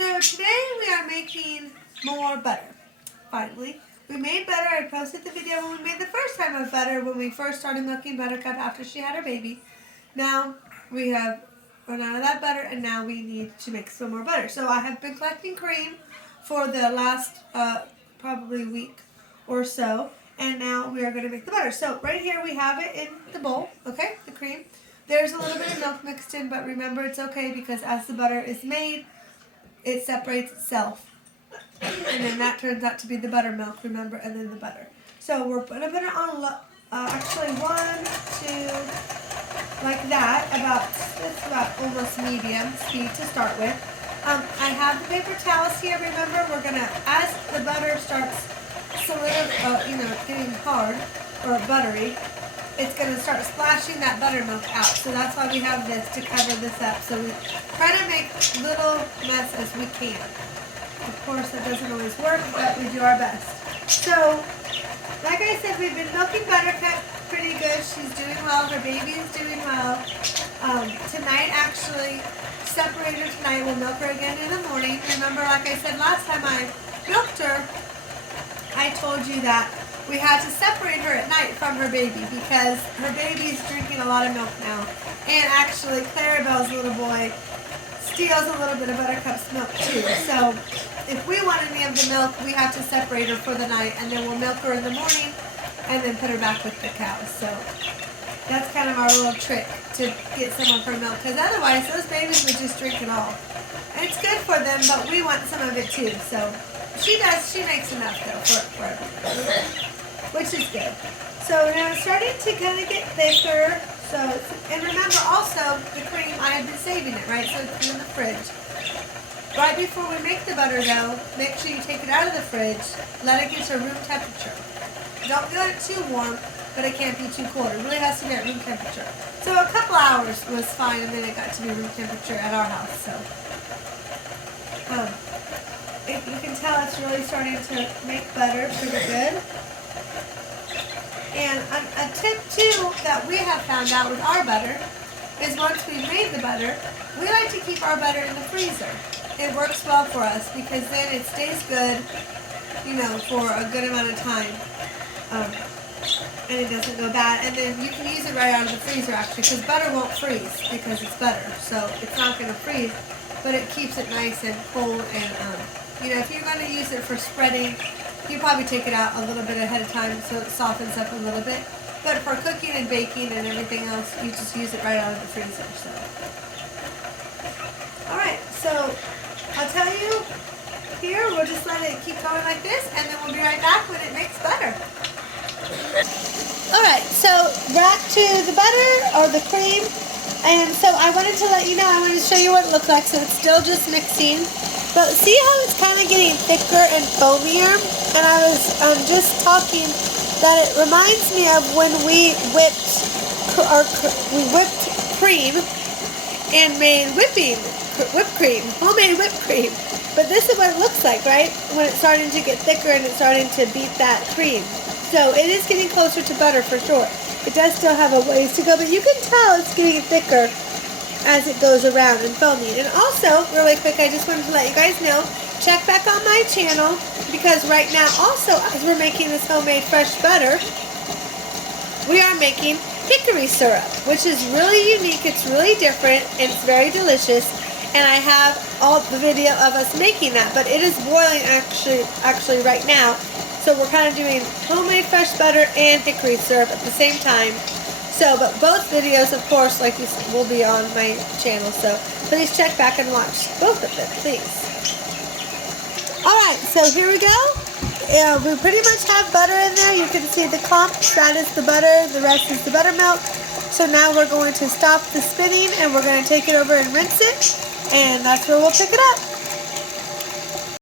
So today we are making more butter. Finally, we made butter. I posted the video when we made the first time of butter when we first started milking Buttercup after she had her baby. Now we have run out of that butter and now we need to make some more butter. So I have been collecting cream for the last probably week or so, and now we are going to make the butter. So right here we have it in the bowl, okay, the cream. There's a little bit of milk mixed in, but remember it's okay because as the butter is made, it separates itself. And then that turns out to be the buttermilk, remember, and then the butter. So we're putting it on, actually 1, 2, like that, it's about almost medium speed to start with. I have the paper towels here, remember, we're going to, as the butter starts getting hard, or buttery, it's going to start splashing that buttermilk out. So that's why we have this to cover this up. So we try to make little mess as we can. Of course, that doesn't always work, but we do our best. So, like I said, we've been milking Buttercup pretty good. She's doing well. Her baby is doing well. Tonight, actually, separate her tonight. We'll milk her again in the morning. Remember, like I said last time I milked her, I told you that we had to separate her at night from her baby because her baby's drinking a lot of milk now. And actually, Clarabelle's little boy steals a little bit of Buttercup's milk too. So if we want any of the milk, we have to separate her for the night, and then we'll milk her in the morning and then put her back with the cows. So that's kind of our little trick to get some of her milk, because otherwise those babies would just drink it all. And it's good for them, but we want some of it too. So she makes enough though for everyone, which is good. So now it's starting to kind of get thicker. So, and remember also the cream, I have been saving it, right? So it's in the fridge. Right before we make the butter though, make sure you take it out of the fridge, let it get to room temperature. Don't get it too warm, but it can't be too cold. It really has to be at room temperature. So a couple hours was fine, and then it got to be room temperature at our house. So you can tell it's really starting to make butter pretty good. And a tip too that we have found out with our butter is once we've made the butter, we like to keep our butter in the freezer. It works well for us because then it stays good, for a good amount of time. And it doesn't go bad. And then you can use it right out of the freezer actually, because butter won't freeze because it's butter. So it's not going to freeze, but it keeps it nice and cold. And, if you're going to use it for spreading, you probably take it out a little bit ahead of time so it softens up a little bit. But for cooking and baking and everything else, you just use it right out of the freezer. So, alright, so I'll tell you here, we'll just let it keep going like this, and then we'll be right back when it makes butter. Alright, so back to the butter or the cream. And so I wanted to let you know, I wanted to show you what it looks like. So it's still just mixing. But see how it's kind of getting thicker and foamier? And I was just talking that it reminds me of when we whipped cream and made whipped cream, homemade whipped cream. But this is what it looks like, right? When it's starting to get thicker and it's starting to beat that cream. So it is getting closer to butter for sure. It does still have a ways to go, but you can tell it's getting thicker as it goes around and foaming. And also, really quick, I just wanted to let you guys know, check back on my channel, because right now also, as we're making this homemade fresh butter, we are making hickory syrup, which is really unique, it's really different, and it's very delicious. And I have all the video of us making that, but it is boiling actually right now. So we're kind of doing homemade fresh butter and hickory syrup at the same time. So, but both videos, of course, like you said, will be on my channel. So please check back and watch both of them, please. Alright, so here we go. We pretty much have butter in there. You can see the clumps. That is the butter. The rest is the buttermilk. So now we're going to stop the spinning and we're going to take it over and rinse it. And that's where we'll pick it up.